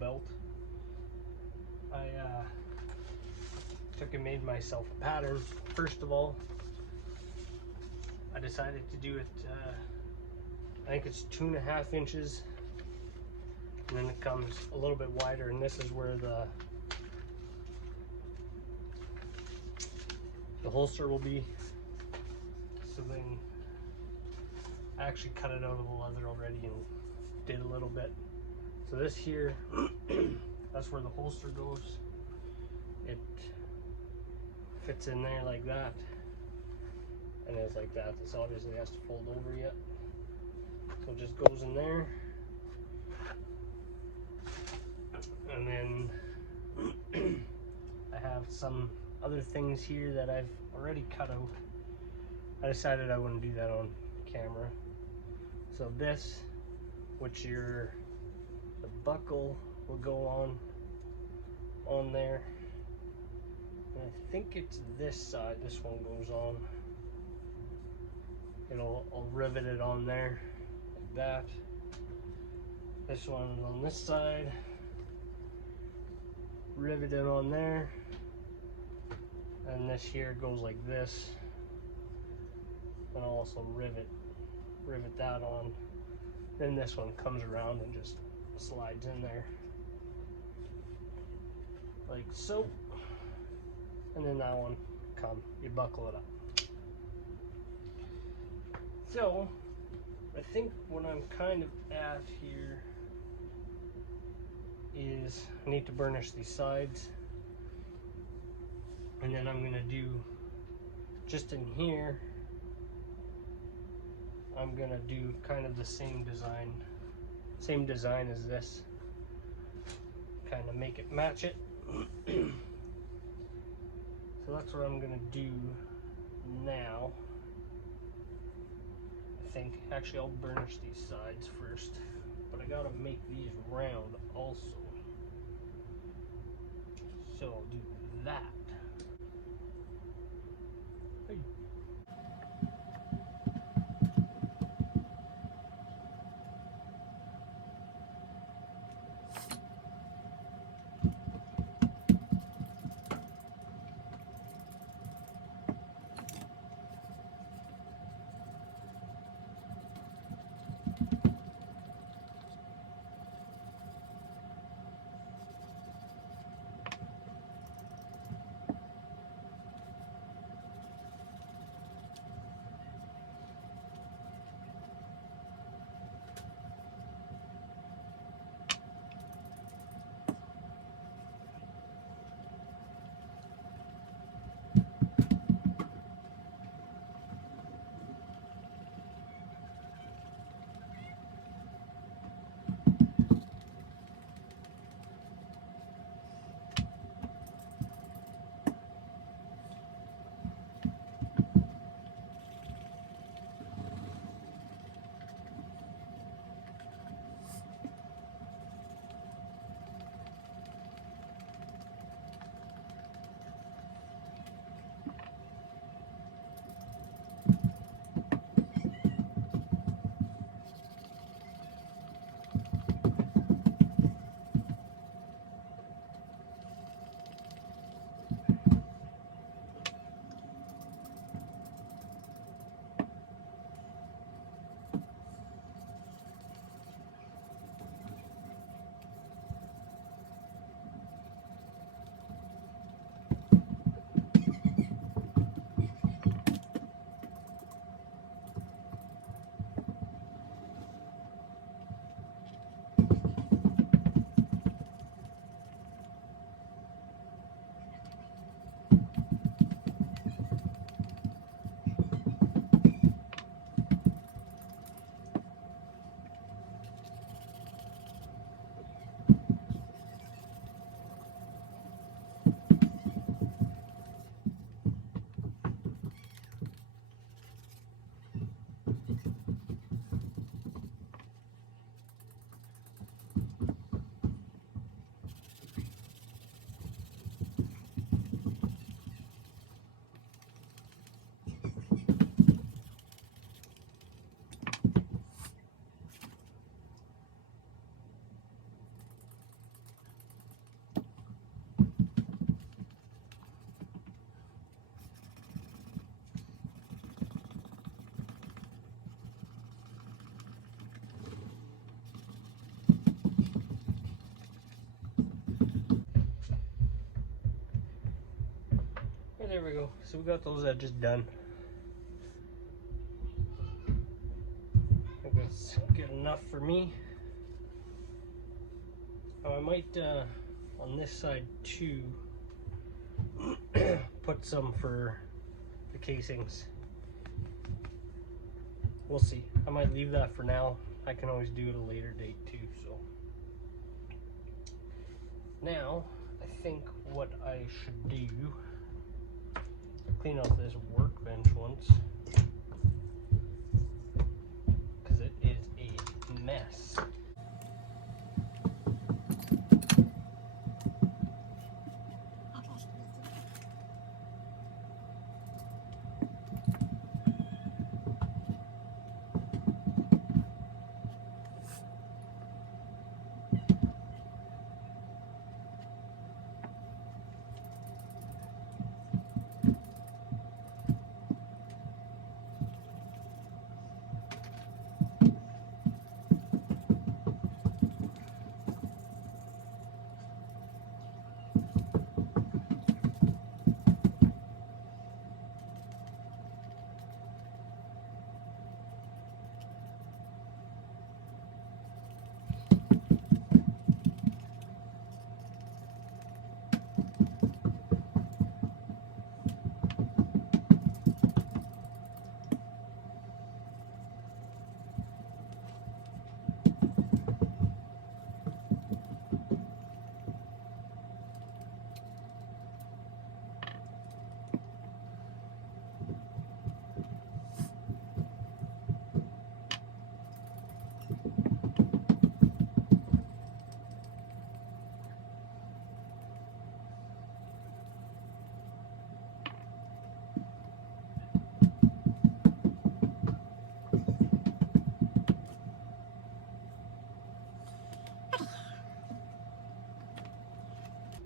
belt. I took and made myself a pattern. First of all, I decided to do it, I think it's 2.5 inches, and then it comes a little bit wider, and this is where the holster will be. So then I actually cut it out of the leather already and did a little bit. So this here, that's where the holster goes. It fits in there like that, and it's like that. This obviously has to fold over yet, so it just goes in there. And then I have some other things here that I've already cut out. I decided I wouldn't do that on camera. So this, which the buckle will go on there. And I think it's this side, this one goes on. I'll rivet it on there like that. This one's on this side, rivet it on there, and this here goes like this, and I'll also rivet that on. Then this one comes around and just slides in there like so, and then that one you buckle it up. So I think what I'm kind of at here is I need to burnish these sides, and then I'm gonna do just in here, I'm gonna do kind of the same design as this, kind of make it match it. So that's what I'm gonna do now. I think actually I'll burnish these sides first, but I gotta make these round also. So I'll do that. Hey. There we go. So we got those edges done. I think that's good enough for me. I might, on this side too, put some for the casings. We'll see. I might leave that for now. I can always do it a later date too, so. Now, I think what I should do, clean off this workbench once, because it is a mess.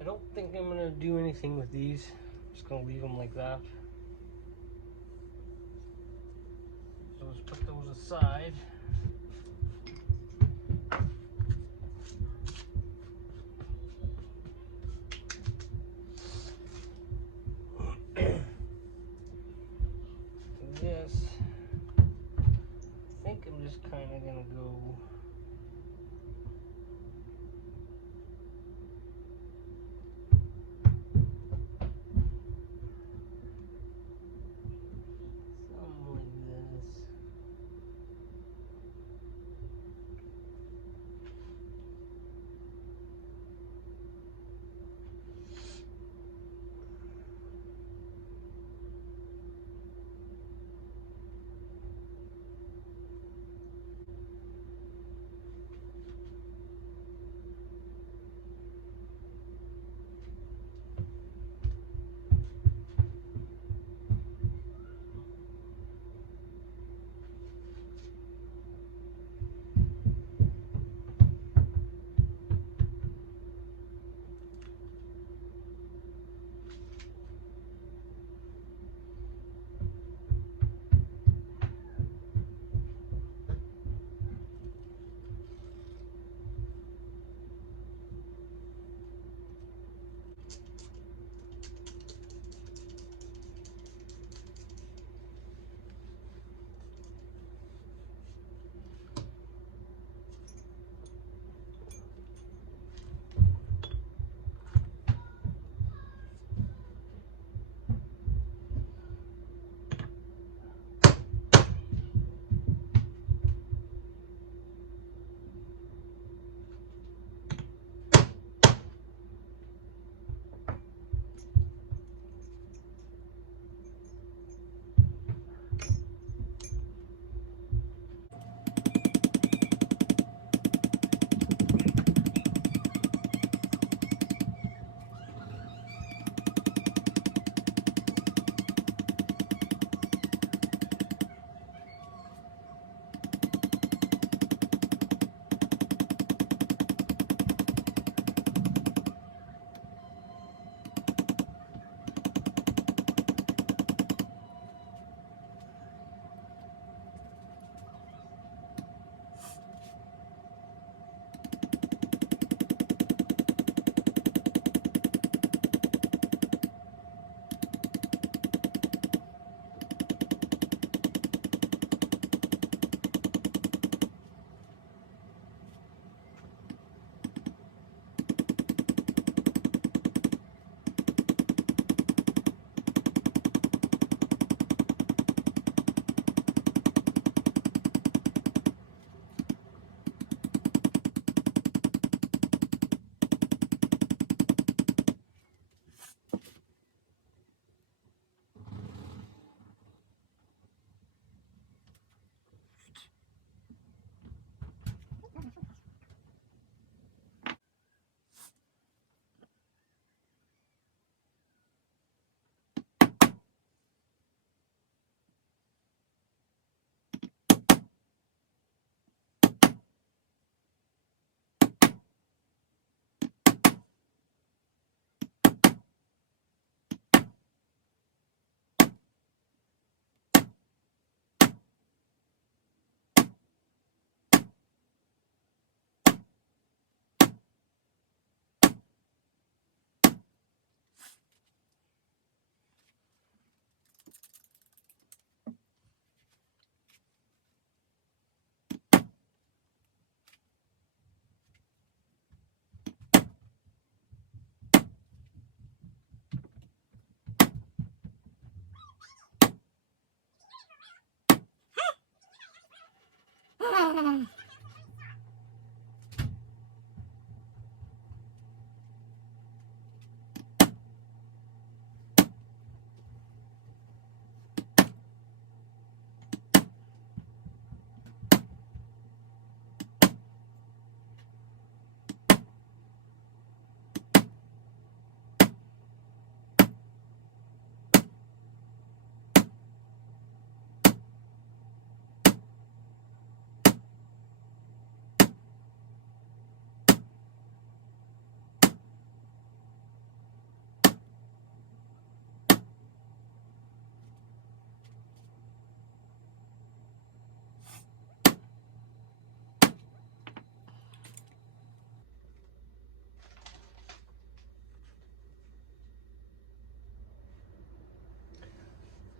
I don't think I'm gonna do anything with these. I'm just gonna leave them like that. So let's put those aside. This, I think I'm just kind of gonna go something like this.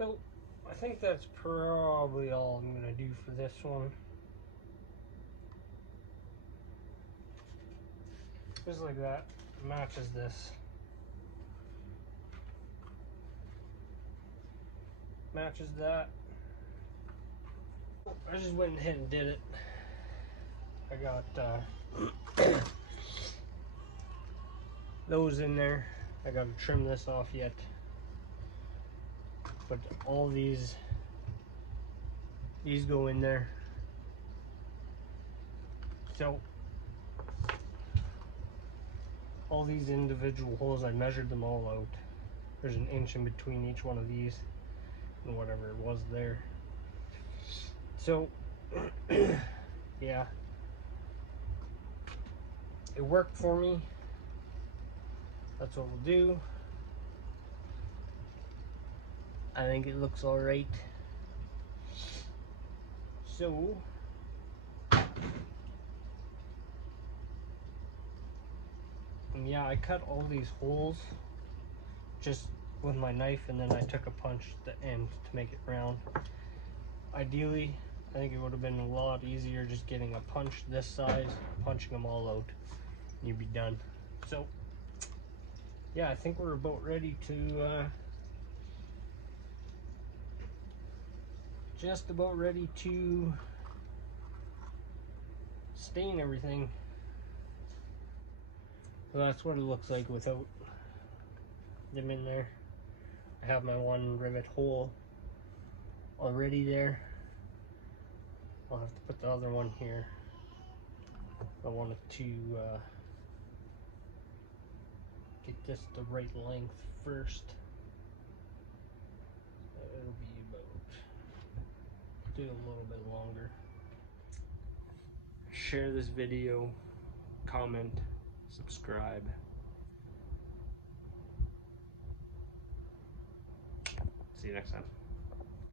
So I think that's probably all I'm gonna do for this one. Just like that, matches this. Matches that. I just went ahead and did it. I got those in there. I gotta trim this off yet. But all these go in there. So all these individual holes, I measured them all out. There's an inch in between each one of these and whatever it was there. So yeah, it worked for me. That's what we'll do. I think it looks all right. So yeah, I cut all these holes just with my knife, and then I took a punch at the end to make it round. Ideally, I think it would have been a lot easier just getting a punch this size, punching them all out, and you'd be done. So yeah, I think we're about ready to just about ready to stain everything. So that's what it looks like without them in there. I have my one rivet hole already there. I'll have to put the other one here. I wanted to get this the right length first. It'll be about, do a little bit longer. Share this video, comment, subscribe. See you next time.